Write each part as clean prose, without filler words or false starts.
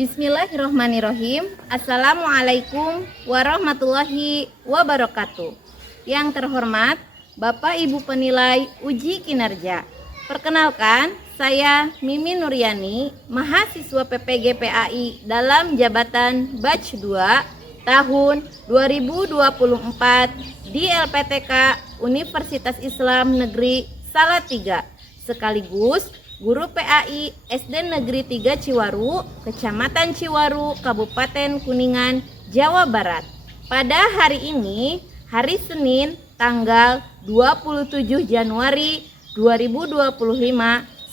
Bismillahirrohmanirrohim. Assalamualaikum warahmatullahi wabarakatuh. Yang terhormat Bapak Ibu penilai uji kinerja, perkenalkan saya Mimin Nuryani, mahasiswa PPG PAI dalam jabatan batch 2 tahun 2024 di LPTK Universitas Islam Negeri Salatiga, sekaligus guru PAI SD Negeri 3 Ciwaru, Kecamatan Ciwaru, Kabupaten Kuningan, Jawa Barat. Pada hari ini, hari Senin, tanggal 27 Januari 2025,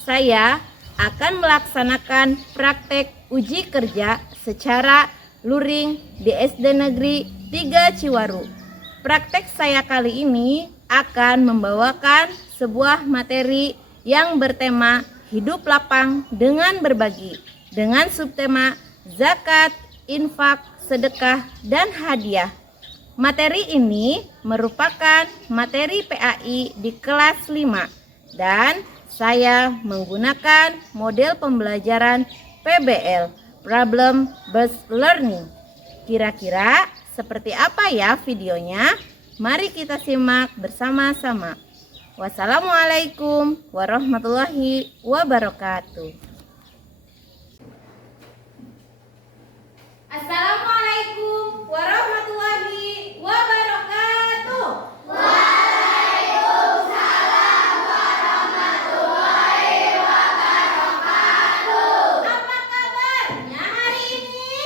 saya akan melaksanakan praktek uji kerja secara luring di SD Negeri 3 Ciwaru. Praktek saya kali ini akan membawakan sebuah materi yang bertema hidup lapang dengan berbagi, dengan subtema zakat, infak, sedekah, dan hadiah. Materi ini merupakan materi PAI di kelas 5 dan saya menggunakan model pembelajaran PBL, Problem Based Learning. Kira-kira seperti apa ya videonya? Mari kita simak bersama-sama. Wassalamualaikum warahmatullahi wabarakatuh. Assalamualaikum warahmatullahi wabarakatuh. Waalaikumsalam warahmatullahi wabarakatuh. Apa kabarnya hari ini?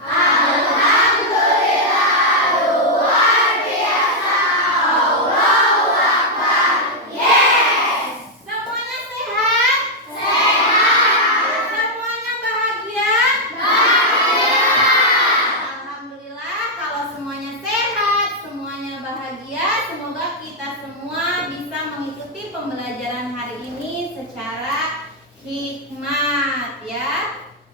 Alhamdulillah, luar biasa. Allahu Akbar. Yes. Semuanya sehat? Sehat. Semuanya bahagia? Bahagia. Alhamdulillah, kalau semuanya sehat, semuanya bahagia, semoga kita semua bisa mengikuti pembelajaran hari ini secara hikmat ya.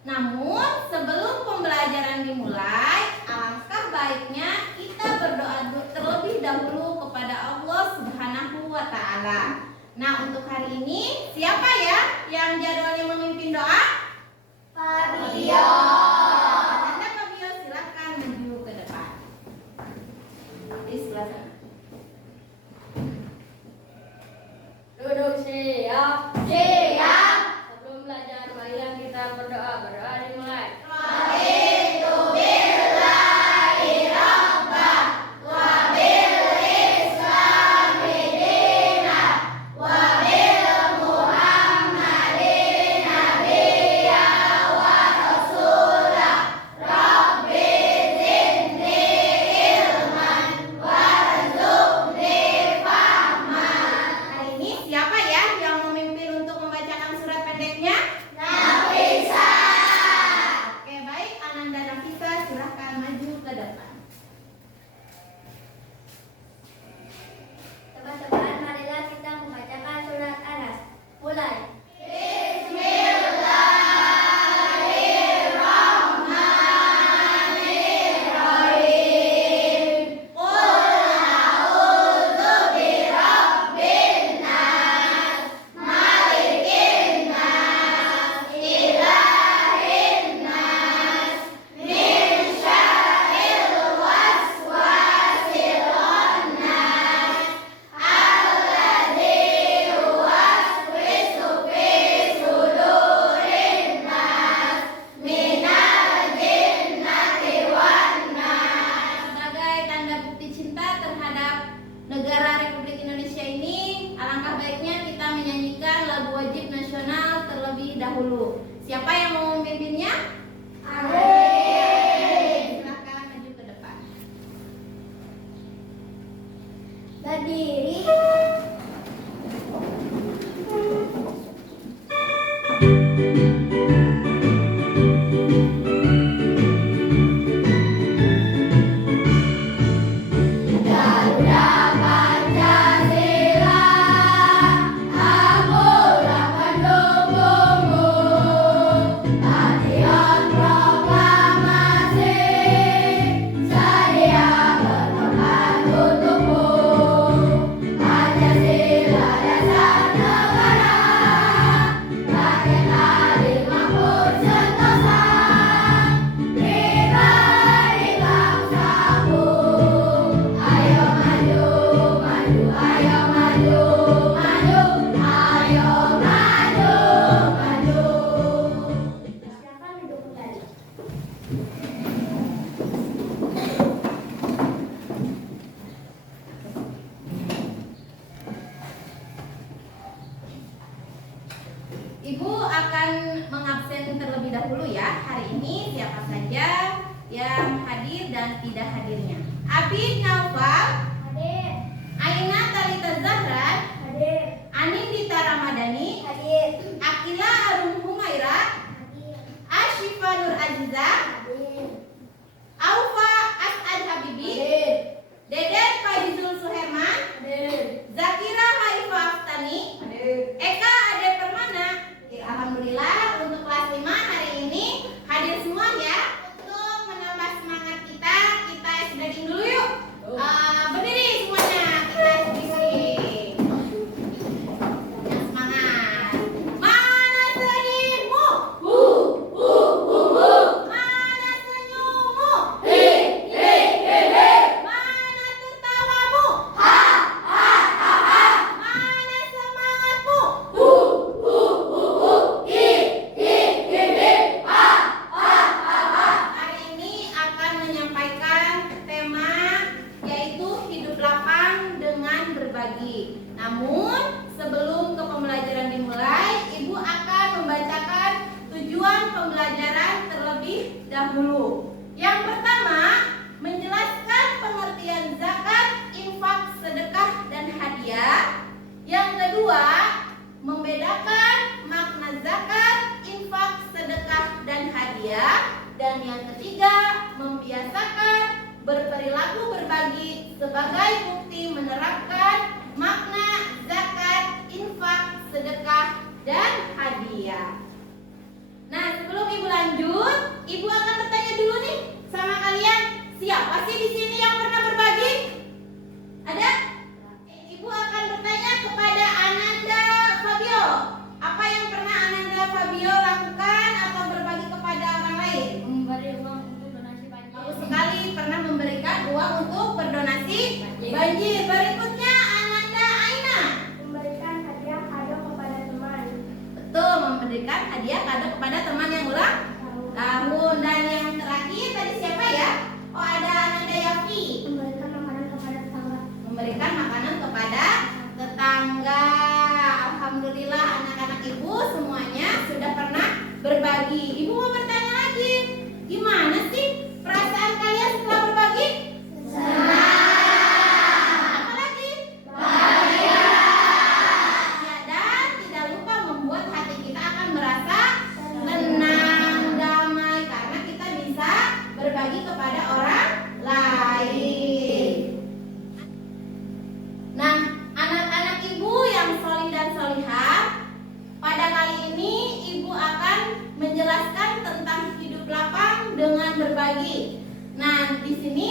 Namun sebelum pembelajaran dimulai, alangkah baiknya kita berdoa terlebih dahulu kepada Allah Subhanahu wa Ta'ala. Nah, untuk hari ini siapa ya yang jadwalnya memimpin doa? Pak Bio. Anda Pak Bio, silakan maju ke depan. Di sebelah sana. Duduk siap. Siap. Sebelum belajar, marilah kita berdoa. Berdoa dimulai. Raditu billahi rabbah wa bil islami dinan wa bil muhammadin nabiyya wa rasul. dan tidak hadirnya. Abid Naufal, Hadir. Aina Talita Zahra, Hadir. Anindita Ramadhani, Hadir. Akila Arum Humaira, Hadir. Ashifa Nur Aziza, Hadir. Aufa As'ad Habibi, Hadir. Dedet Fahizul Suherman, Hadir. Zakira Haifa Aftani, Hadir. Eka Ade Permana. Alhamdulillah untuk kelas 5 hari ini hadir semua ya. Untuk menambah semangat kita SBD dulu yuk. Berdiri semuanya, kita SBD. Yang semangat. Mana sedihmu? Mana senyummu? Mana tertawamu? Mana semangatmu? Hari ini akan menyampaikan tema yaitu hidup lapang dengan berbagi. Namun sebelum ke pembelajaran dimulai, Ibu akan membacakan tujuan pembelajaran terlebih dahulu. Yang pertama, menjelaskan pengertian zakat, infak, sedekah, dan hadiah. Yang kedua, membedakan makna zakat, infak, sedekah, dan hadiah. Dan yang ketiga, membiasakan berperilaku berbagi sebagai bukti menerapkan makna zakat, infak, sedekah, dan hadiah. Nah, sebelum Ibu lanjut, Ibu akan bertanya dulu nih sama kalian, siapa sih di sini yang pernah berbagi? Ada? Ibu akan bertanya kepada Ananda Fabio. Apa yang pernah Ananda Fabio lakukan atau berbagi kepada orang lain? Memberi uang untuk donasi banjir. Bagus sekali, pernah memberikan uang untuk berdonasi banjir. Berikutnya Ananda Aina. Memberikan hadiah kado kepada teman. Betul, memberikan hadiah kado kepada teman yang ulang tahun. Dan yang terakhir tadi siapa ya? Oh, ada Ananda Yafi. Memberikan makanan kepada tetangga. Memberikan makanan kepada tetangga. Alhamdulillah anak-anak Ibu semuanya sudah pernah berbagi. Ibu mau bertanya lagi, gimana sih perasaan kalian setelah berbagi? Apa lagi? Bahagia. Ya, dan tidak lupa membuat hati kita akan merasa tenang, damai, karena kita bisa berbagi kepada orang lain. Nah, anak-anak Ibu yang solih dan solihah, pada kali ini Ibu akan menjelaskan tentang hidup lapang dengan berbagi. Nah, di sini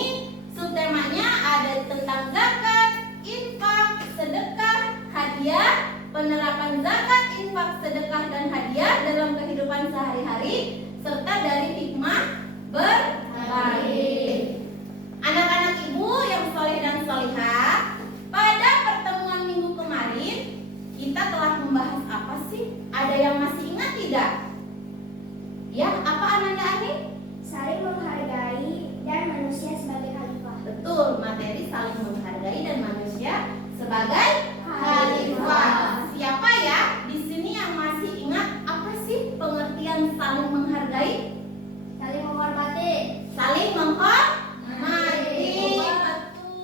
subtemanya ada tentang zakat, infak, sedekah, hadiah, penerapan zakat, infak, sedekah, dan hadiah dalam kehidupan sehari-hari, serta dari hikmah berbagi. Anak-anak Ibu yang soleh dan solihah, pada pertemuan minggu kemarin kita telah membahas apa sih? Ada yang masih ingat tidak? Ya, apa Ananda Ani? Saling menghargai dan manusia sebagai khalifah. Betul, materi saling menghargai dan manusia sebagai khalifah. Siapa ya di sini yang masih ingat apa sih pengertian saling menghargai? Saling menghormati. Saling menghormati.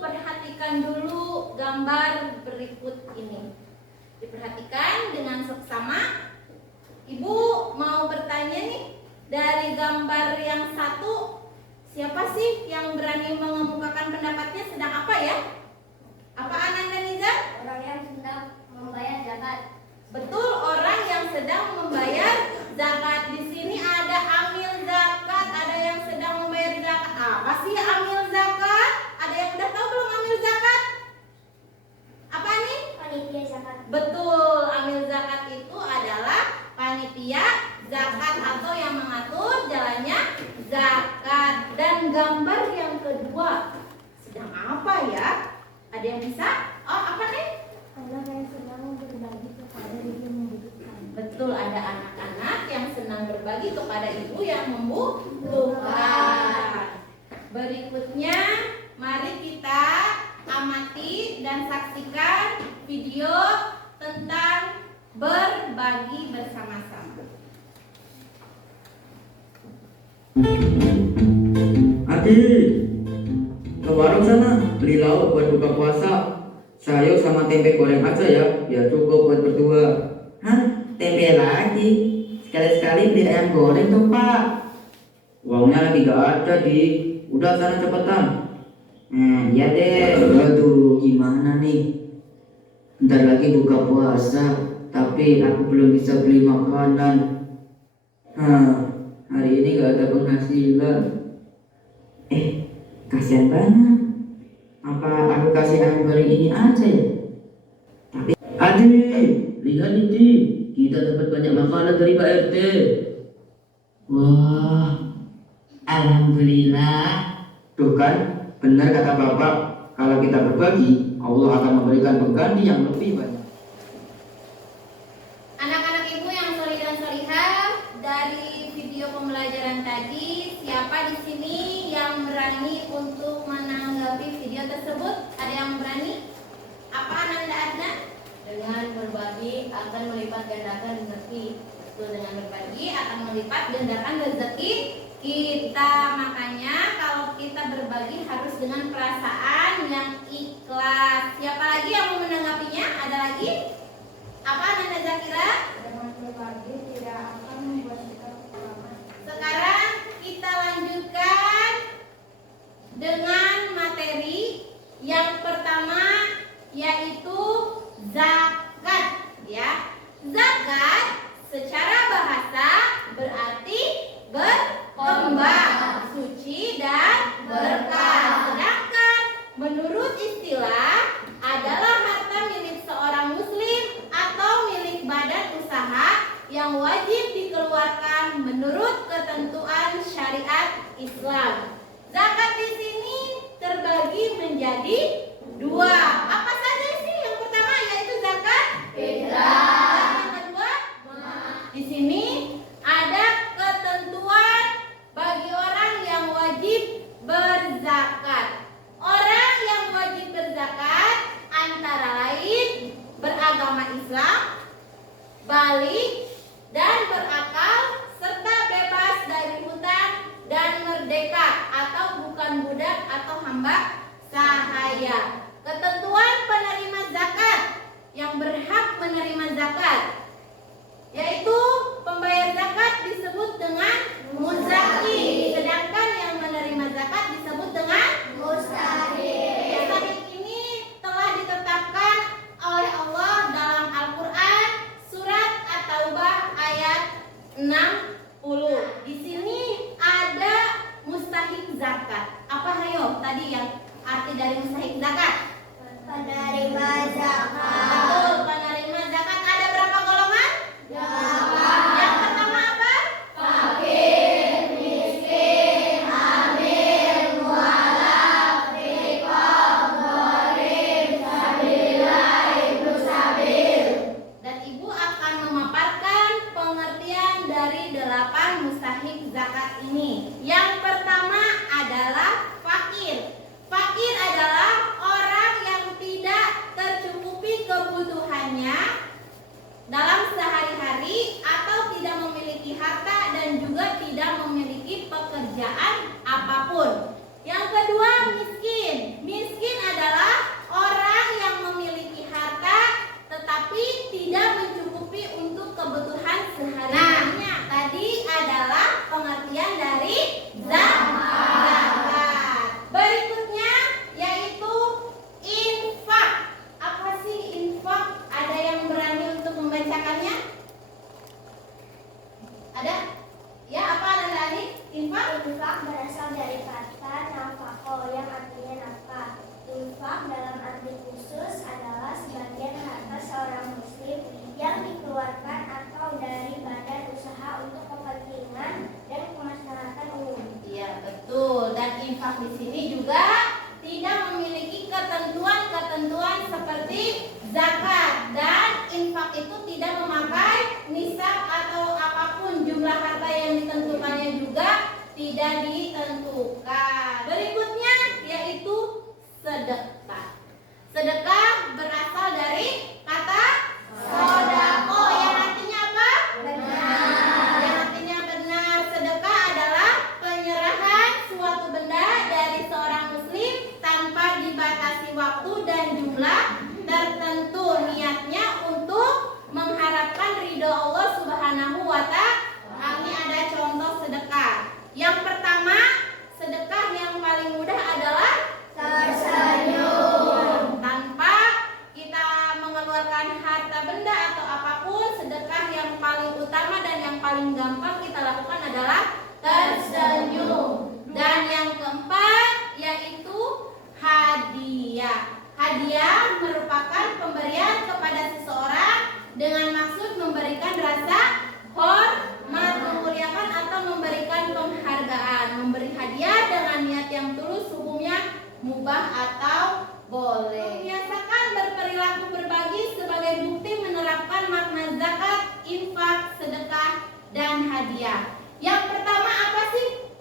Perhatikan dulu gambar berikut ini. Diperhatikan dengan seksama. Ibu mau bertanya nih, dari gambar yang satu, siapa sih yang berani mengemukakan pendapatnya sedang apa ya? Apa Ananda Nizar? Orang yang sedang membayar zakat. Betul, orang yang sedang membayar zakat. Di sini ada amil zakat, ada yang sedang membayar zakat. Apa sih amil zakat? Ada yang udah tahu belum amil zakat? Apa nih? Panitia zakat. Betul, amil zakat itu adalah panitia zakat atau yang mengatur jalannya zakat. Dan gambar yang kedua sedang apa ya? Ada yang bisa? Oh, apa nih? Orang yang sedang berbagi kepada ibu yang membutuhkan. Betul, ada anak-anak yang senang berbagi kepada ibu yang membutuhkan. Berikutnya, mari kita amati dan saksikan video tentang berbagi bersama-sama. Adik, warung sana, beli lauk buat buka puasa. Sayur sama tempe goreng aja ya, biar cukup buat berdua. Hah? Tempe lagi? Sekali-sekali beli ayam goreng tuh Pak. Uangnya lagi gak ada, Di. Udah sana cepetan. Iya deh. Aduh, gimana nih? Bentar lagi buka puasa, tapi aku belum bisa beli makanan. Hari ini gak ada penghasilan. Kasihan banget. Apa aku kasih ayam goreng ini aja ya? Adik, lihat nih, Di. Kita dapat banyak makanan dari Pak RT. Wah, alhamdulillah. Tuh kan, benar kata Bapak. Kalau kita berbagi, Allah akan memberikan pengganti yang lebih banyak. Anak-anak ibu yang solih dan solihah, dari video pembelajaran tadi, siapa di sini yang berani untuk menanggapi video tersebut? Ada yang berani? Apa Ananda Adna? Dengan berbagi akan melipat gandakan rezeki. Betul, dengan berbagi akan melipat gandakan rezeki kita. Makanya kalau kita berbagi harus dengan perasaan yang ikhlas. Siapa lagi yang mau menanggapinya? Ada lagi? Apa Ananda Zakira? Dengan berbagi tidak akan membuat kita kekurangan. Sekarang kita lanjutkan dengan materi yang pertama, yaitu zakat, ya. Zakat secara bahasa berarti berkembang, suci dan berkah. Sedangkan menurut istilah adalah harta milik seorang muslim atau milik badan usaha yang wajib dikeluarkan menurut ketentuan syariat Islam. Zakat di sini terbagi menjadi dua. Apa saja sih? Yang pertama yaitu zakat fitrah. Yang kedua, di sini ada ketentuan bagi orang yang wajib berzakat. Orang yang wajib berzakat antara lain beragama Islam, balik dan berakal, serta bebas dari hutang dan merdeka atau bukan budak atau hamba sahaya. Ketentuan penerima zakat yang berhak menerima zakat, yaitu pembayar zakat disebut dengan muzaki, sedangkan yang menerima zakat disebut dengan mustahik. Mustahik ini telah ditetapkan oleh Allah dalam Al-Quran surat At-Taubah ayat 60. Di sini ada mustahik zakat. Apa hayo tadi yang arti dari mustahik zakat? Penerima zakat. Betul, penerima zakat ada berapa golongan? 8. Yang pertama apa? Fakir, miskin, amil, mualaf, riqab, gharib, sabilillah, ibnu sabil. Dan ibu akan memaparkan pengertian dari 8 mustahik zakat ini. Yang pertama adalah fakir. Fakir adalah orang yang tidak tercukupi kebutuhannya dalam sehari-hari atau tidak memiliki harta dan juga tidak memiliki pekerjaan apapun. Yang kedua, miskin. Miskin adalah orang yang memiliki harta tetapi tidak mencukupi untuk kebutuhan sehari-harinya. Tadi adalah pengertian dari zakat. Berikutnya yaitu infak. Apa sih infak? Ada yang berani untuk membacakannya? Ada? Ya, apa Anda ini? Infak? Infak berasal dari kata nafkah yang artinya nafkah. Infak dalam arti khusus adalah sebagian harta seorang muslim yang dikeluarkan atau dari badan usaha untuk kepentingan dan kemaslahatan umum. Iya, betul. Dan infak di sini juga tidak memiliki ketentuan-ketentuan seperti zakat, dan infak itu tidak memakai nisab atau apapun, jumlah harta yang ditentukannya juga tidak ditentukan. Berikutnya yaitu sedekah. Sedekah berasal dari kata sodako yang artinya apa? Benar. Yang artinya benar. Sedekah adalah penyerahan suatu benda dari seorang muslim yang tulus hukumnya mubah atau boleh. Biasakan berperilaku berbagi sebagai bukti menerapkan makna zakat, infak, sedekah, dan hadiah. Yang pertama apa sih?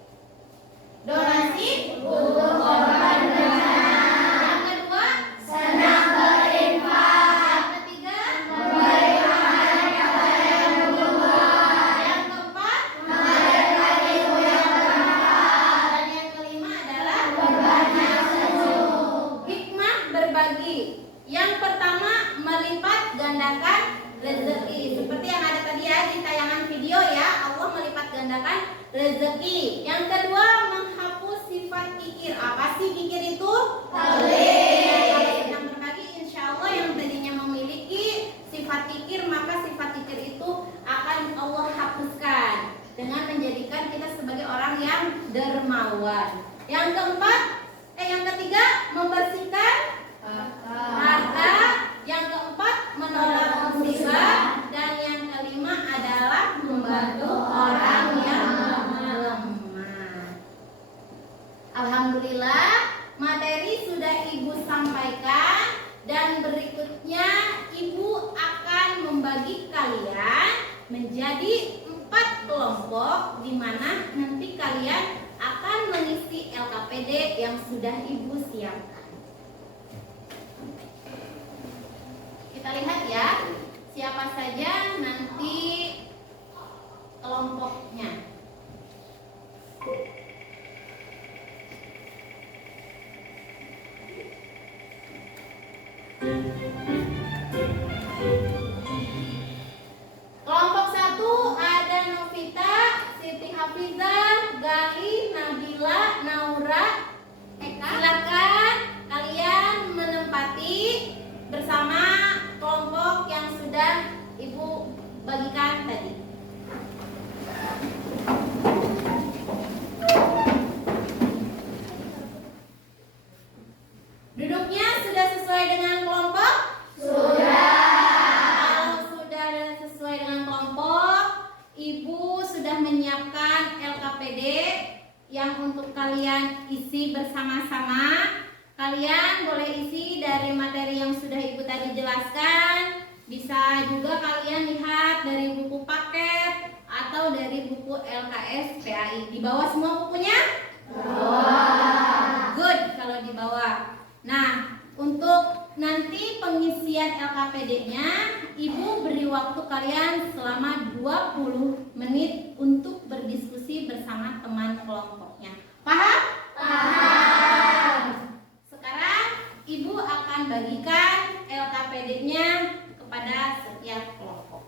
Donasi untuk korban bencana. Yang kedua, senang berinfak. Yang ketiga, memberi makanan kepada yang membutuhkan. Yang keempat, melahirkan ibu yang bermanfaat. Dan yang kelima adalah berbanyak senyum. Hikmah berbagi. Yang pertama, melipat gandakan rezeki. Seperti yang ada tadi ya di tayangan video ya, Allah melipat gandakan rezeki. Yang kedua, menghapus sifat kikir. Apa sih kikir itu? Pelit. Kalau sedang berbagi, insya Allah yang tadinya memiliki sifat kikir, maka sifat kikir itu akan Allah hapuskan dengan menjadikan kita sebagai orang yang dermawan. Yang ketiga, membersihkan harta. Yang keempat, menolak musibah. Dan yang kelima adalah membantu orang yang lemah. Alhamdulillah, materi sudah Ibu sampaikan dan berikutnya Ibu akan membagi kalian menjadi 4 kelompok di mana nanti kalian akan mengisi LKPD yang sudah Ibu siapkan. Kita lihat ya, siapa saja nanti kelompoknya. Kelompok 1 ada Novita, Siti Hafizah, Gali, Nabila, Naura, Eka. Silakan kalian menempati bersama kelompok yang sudah Ibu bagikan tadi. Duduknya sudah sesuai dengan kelompok? Sudah. Kalau sudah sesuai dengan kelompok, Ibu sudah menyiapkan LKPD yang untuk kalian isi bersama-sama. Kalian boleh isi dari materi yang sudah Ibu tadi jelaskan. Bisa juga kalian lihat dari buku paket atau dari buku LKS PAI. Di bawah semua bukunya? Good kalau di bawah. Nah, untuk nanti pengisian LKPD-nya, Ibu beri waktu kalian selama 20 menit untuk berdiskusi bersama teman kelompoknya. Paham? Paham. Sekarang Ibu akan bagikan LKPD-nya kepada setiap kelompok.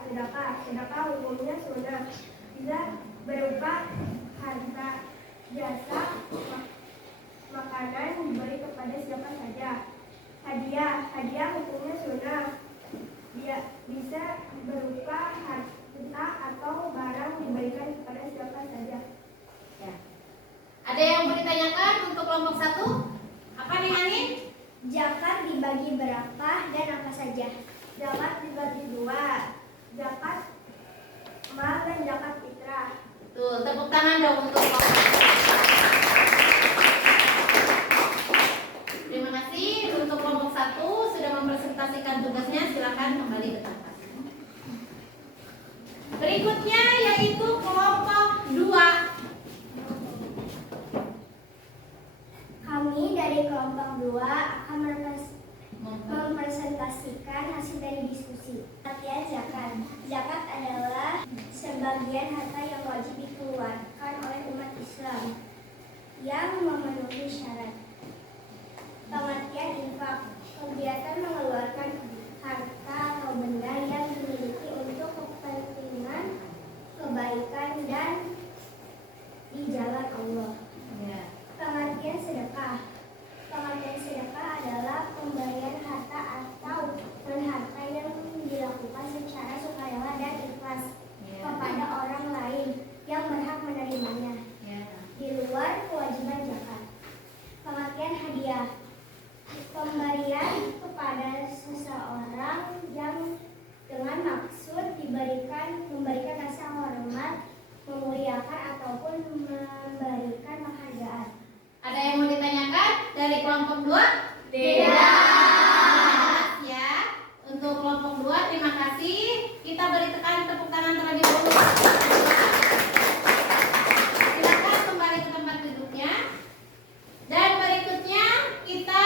Sedekah umumnya sunnah, bisa berupa harta, jasa, makanan diberi kepada siapa saja. Hadiah hukumnya sunnah, dia bisa berupa harta atau barang diberikan kepada siapa saja. Ya. Ada yang mau ditanyakan untuk kelompok 1? Apa nih Anin? Zakat dibagi berapa dan apa saja? Zakat dibagi 2, zakat mal dan zakat fitrah. Tuh, tepuk tangan dong untuk kelompok. Terima kasih untuk kelompok 1 sudah mempresentasikan tugasnya. Silakan kembali ke tempat. Berikutnya yaitu kelompok 2. Kami dari kelompok 2 akan mempresentasikan hasil dari diskusi. Latihan zakat. Zakat adalah sebagian harta yang wajib dikeluarkan oleh umat Islam yang memenuhi syarat. Pengertian infak. Kegiatan mengeluarkan harta atau benda yang dimiliki untuk kepentingan, kebaikan, dan di jalan Allah. Ya. Pengertian sedekah. Pengertian sedekah adalah pemberian harta atau non-harta yang dilakukan secara sukarela dan ikhlas kepada orang lain yang berhak menerimanya di luar kewajiban zakat. Pengertian hadiah. Pemberian kepada seseorang yang dengan maksud memberikan rasa hormat, memuliakan ataupun memberikan penghargaan. Ada yang mau ditanyakan dari kelompok 2? Tidak. Ya. Untuk kelompok 2 terima kasih. Kita beri tepuk tangan terlebih dahulu. Silakan kembali ke tempat duduknya. Dan berikutnya kita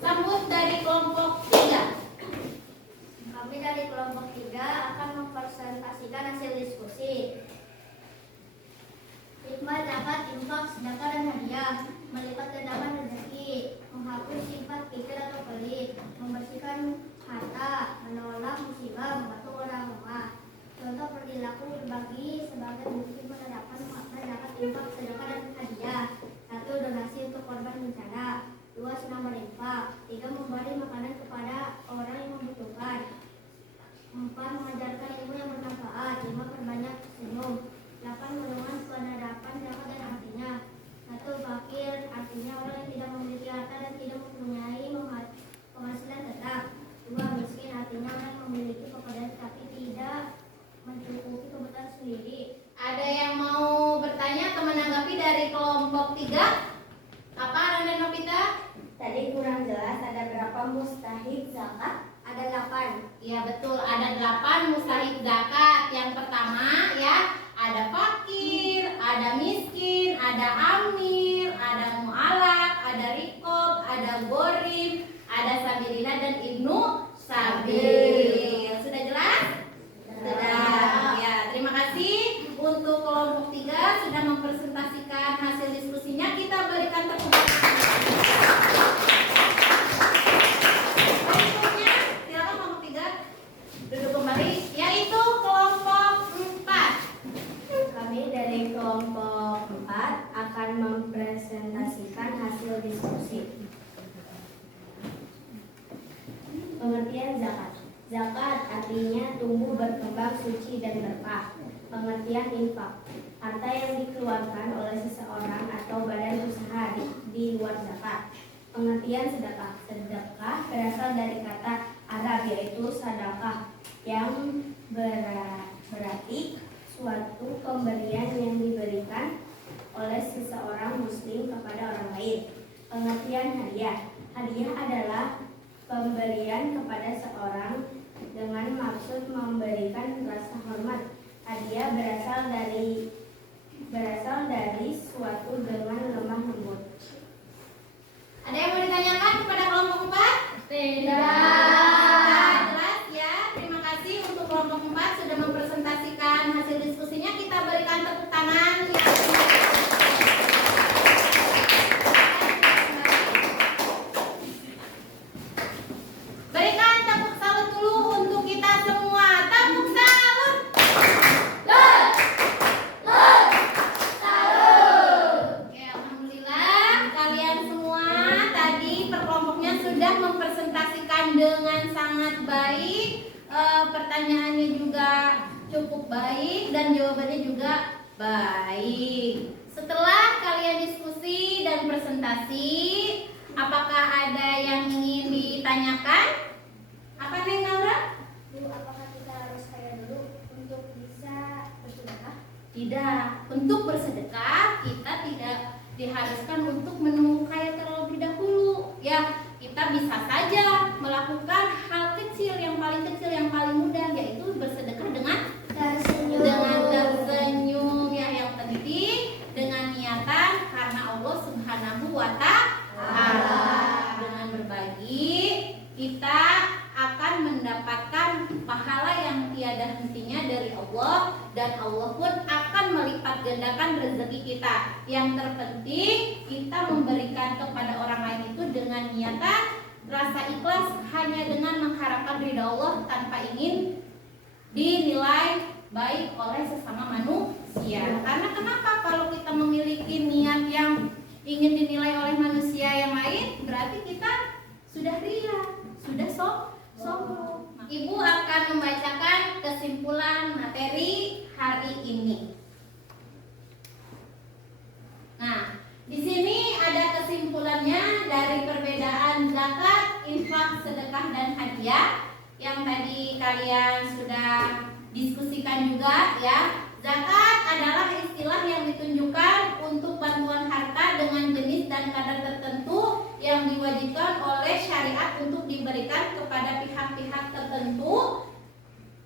sambut dari kelompok 3. Kami dari kelompok 3 akan mempresentasikan hasil diskusi. Hikmah zakat, infak, sedekah, dan hadiah. Melipat gandakan rezeki, menghapus sifat pikir atau pelit, membersihkan harta, menolak musibah, membantu orang lemah. Contoh perilaku berbagi sebagai bukti menerapkan makna zakat, infak, sedekah, dan hadiah. 1. Donasi untuk korban bencana. 2. Senang berinfak. 3. Memberi makanan kepada orang yang membutuhkan. 4. Mengajarkan ilmu yang bermanfaat. 5. Perbanyak senyum. 8. Golongan penerapan zakat dan artinya. 1. Fakir artinya orang yang tidak memiliki harta dan tidak mempunyai penghasilan tetap. 2. Miskin artinya orang yang memiliki pekerjaan tapi tidak mencukupi kebutuhan sendiri. Ada yang mau bertanya atau menanggapi dari kelompok 3? Apa Randa Novita? Tadi kurang jelas, ada berapa mustahik zakat? Ada 8. Ya betul, ada 8 mustahik zakat. Yang pertama ya, ada fakir, ada miskin, ada amir, ada mu'alaf, ada rikob, ada gorim, ada sabilillah, dan ibnu sabil. Sudah jelas? Sudah. Ya, terima kasih untuk kelompok 3 sudah mempresentasikan hasil diskusinya. Kita berikan tepuk tangan. Berikutnya, silakan kelompok 3 duduk kembali, yaitu kelompok 4. Kami dari kelompok 4 akan mempresentasikan hasil diskusi. Pengertian zakat. Zakat artinya tumbuh, berkembang, suci, dan berkah. Pengertian infak. Harta yang dikeluarkan oleh seseorang atau badan usaha di luar zakat. Pengertian sedekah. Sedekah berasal dari kata Arab yaitu sadaqah yang berarti suatu pemberian yang diberikan oleh seseorang muslim kepada orang lain. Pengertian hadiah. Hadiah adalah pemberian kepada seorang dengan maksud memberikan rasa hormat. Hadiah berasal dari suatu dengan lemah lembut. Ada yang mau ditanyakan kepada kelompok 4? Tidak. Jelas ya. Terima kasih untuk kelompok 4 sudah mempresentasikan hasil diskusinya. Kita berikan tepuk tangan. Berikan tepuk salut dulu untuk kita sangat baik. Pertanyaannya juga cukup baik dan jawabannya juga baik. Setelah kalian diskusi dan presentasi, apakah ada yang ingin ditanyakan? Apa Neng Naura? Bu, apakah kita harus kaya dulu untuk bisa bersedekah? Tidak. Untuk bersedekah kita tidak diharuskan untuk menunggu kaya terlebih dahulu. Ya, kita bisa saja melakukan hal kecil yang paling mudah, yaitu bersedekah dengan Tersenyum. tersenyum ya, yang penting dengan niatan karena Allah Subhanahu wa Ta'ala. Dengan berbagi kita akan mendapatkan pahala yang tiada hentinya dari Allah, dan Allah pun akan melipat gandakan rezeki kita. Yang terpenting kita memberikan kepada orang lain itu dengan niatan rasa ikhlas, hanya dengan mengharapkan ridha Allah tanpa ingin dinilai baik oleh sesama manusia. Karena kenapa? Kalau kita memiliki niat yang ingin dinilai oleh manusia yang lain, berarti kita sudah ria, sudah sombong. Ibu akan membacakan kesimpulan materi hari ini. Nah, di sini ada kesimpulannya dari perbedaan zakat, infak, sedekah, dan hadiah yang tadi kalian sudah diskusikan juga ya. Zakat adalah istilah yang ditunjukkan untuk bantuan harta dengan jenis dan kadar tertentu yang diwajibkan oleh syariat untuk diberikan kepada pihak-pihak tertentu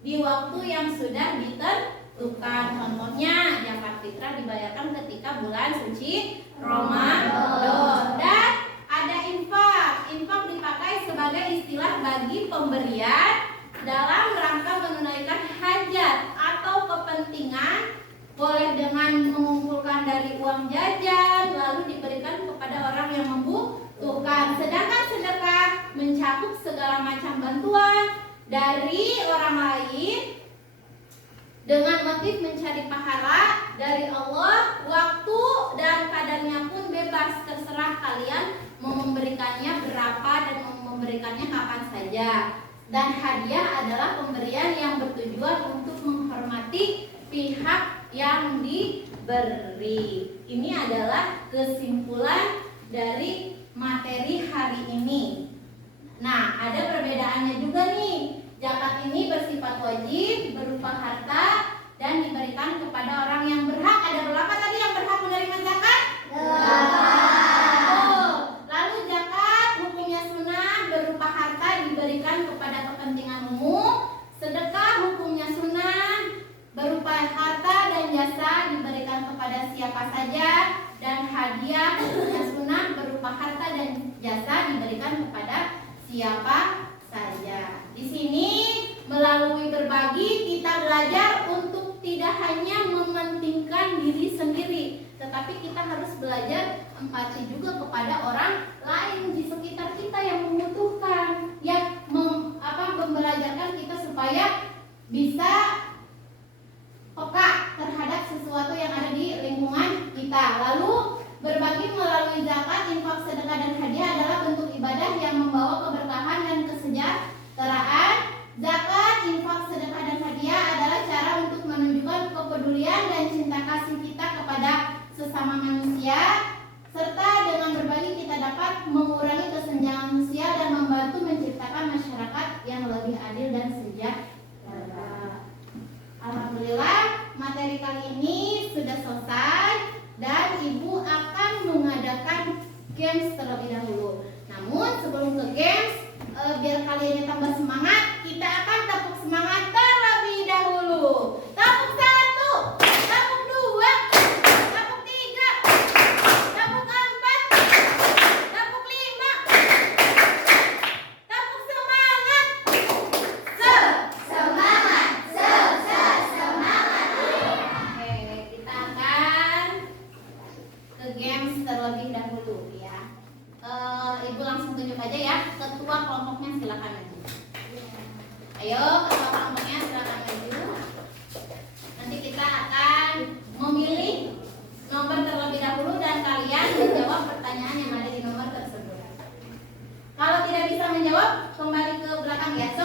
di waktu yang sudah ditentukan. Contohnya, zakat fitrah dibayarkan ketika bulan suci Ramadan. Dan ada infak. Infak dipakai sebagai istilah bagi pemberian dalam rangka menunaikan hajat atau kepentingan, boleh dengan mengumpulkan dari uang jajan lalu diberikan kepada orang yang membutuhkan. Sedangkan sedekah mencakup segala macam bantuan dari orang lain dengan motif mencari pahala dari Allah. Waktu dan kadarnya pun bebas, terserah kalian mau memberikannya berapa dan mau memberikannya kapan saja. Dan hadiah adalah pemberian yang bertujuan untuk menghormati pihak yang diberi. Ini adalah kesimpulan dari materi hari ini. Nah, ada perbedaannya juga nih. Zakat ini bersifat wajib berupa harta dan diberikan kepada orang yang berhak. Ada berapa tadi yang berhak menerima zakat? 8. Lalu zakat hukumnya sunnah, berupa harta diberikan kepada kepentingan umum. Sedekah hukumnya sunnah, berupa harta dan jasa diberikan kepada siapa saja. Dan hadiah hukumnya sunnah, berupa harta dan jasa diberikan kepada siapa saja. Di sini melalui berbagi kita belajar untuk tidak hanya mementingkan diri sendiri, tetapi kita harus belajar empati juga kepada orang lain di sekitar kita yang membutuhkan, yang membelajarkan kita supaya bisa peka terhadap sesuatu yang ada di lingkungan kita. Lalu berbagi melalui zakat, infak, sedekah, dan hadiah adalah bentuk ibadah yang membawa keberkahan dan kesejahteraan. Zakat, infak, sedekah, dan hadiah adalah cara untuk menunjukkan kepedulian dan cinta kasih kita kepada sesama manusia, serta dengan berbagi kita dapat mengurangi kesenjangan sosial dan membantu menciptakan masyarakat yang lebih adil dan sejahtera. Alhamdulillah, materi kali ini sudah selesai dan Ibu akan mengadakan games terlebih dahulu. Namun sebelum ke games, biar kalian tambah semangat, kita akan tepuk semangat terlebih dahulu. Tepuk 1, tepuk 2, tepuk 3, tepuk 4, tepuk 5, tepuk semangat. Semangat. Oke, kita akan ke games terlebih dahulu ya. Ibu langsung tunjuk aja ya. Ketua kelompoknya silakan maju. Ayo, ketua kelompoknya silakan maju. Nanti kita akan memilih nomor terlebih dahulu dan kalian menjawab pertanyaan yang ada di nomor tersebut. Kalau tidak bisa menjawab, kembali ke belakang ya. So,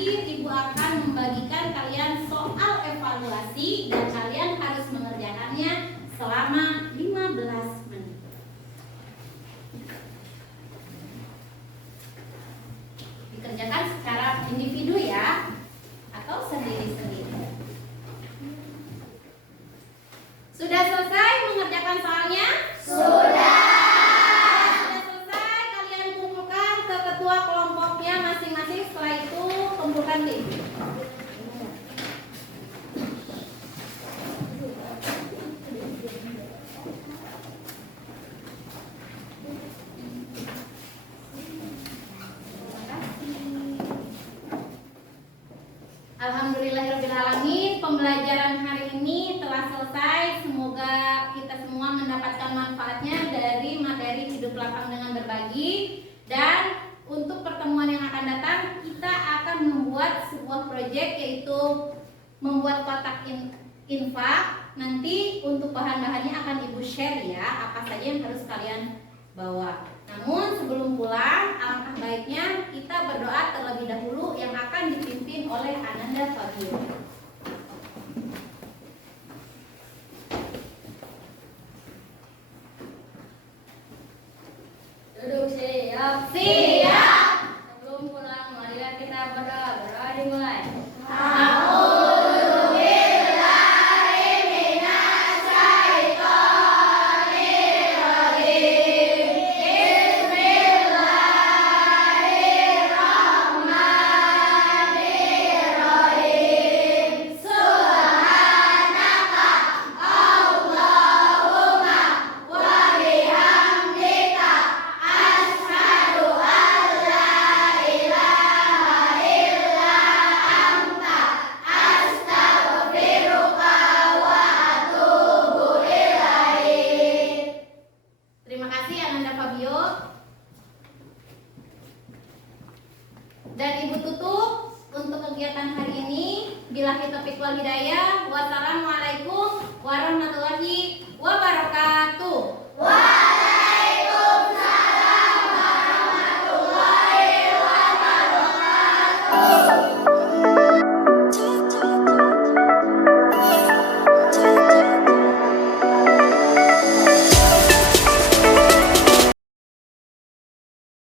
terakhir Ibu akan membagikan kalian soal evaluasi dan kalian harus mengerjakannya selama 15 menit. Dikerjakan secara individu ya, atau sendiri-sendiri. Sudah selesai mengerjakan soalnya? Sudah selesai, kalian kumpulkan ke ketua kelompoknya masing-masing. Setelah itu kumpulkan tim. Alhamdulillahirrahmanirrahim, pembelajaran hari ini telah selesai. Semoga kita semua mendapatkan manfaatnya dari materi hidup lapang dengan berbagi. Dan untuk pertemuan yang akan datang, kita akan membuat sebuah proyek, yaitu membuat kotak infak. Nanti untuk bahan-bahannya akan Ibu share ya, apa saja yang harus kalian bawa. Namun sebelum pulang, alangkah baiknya kita berdoa terlebih dahulu yang akan dipimpin oleh Ananda Fabio. Duduk siap. Siap. Sebelum pulang, marilah kita berdoa. Berdoa dimulai. Terima kasih Ananda Fabio. Dan Ibu tutup untuk kegiatan hari ini. Billahi taufiq wal hidayah. Wassalamualaikum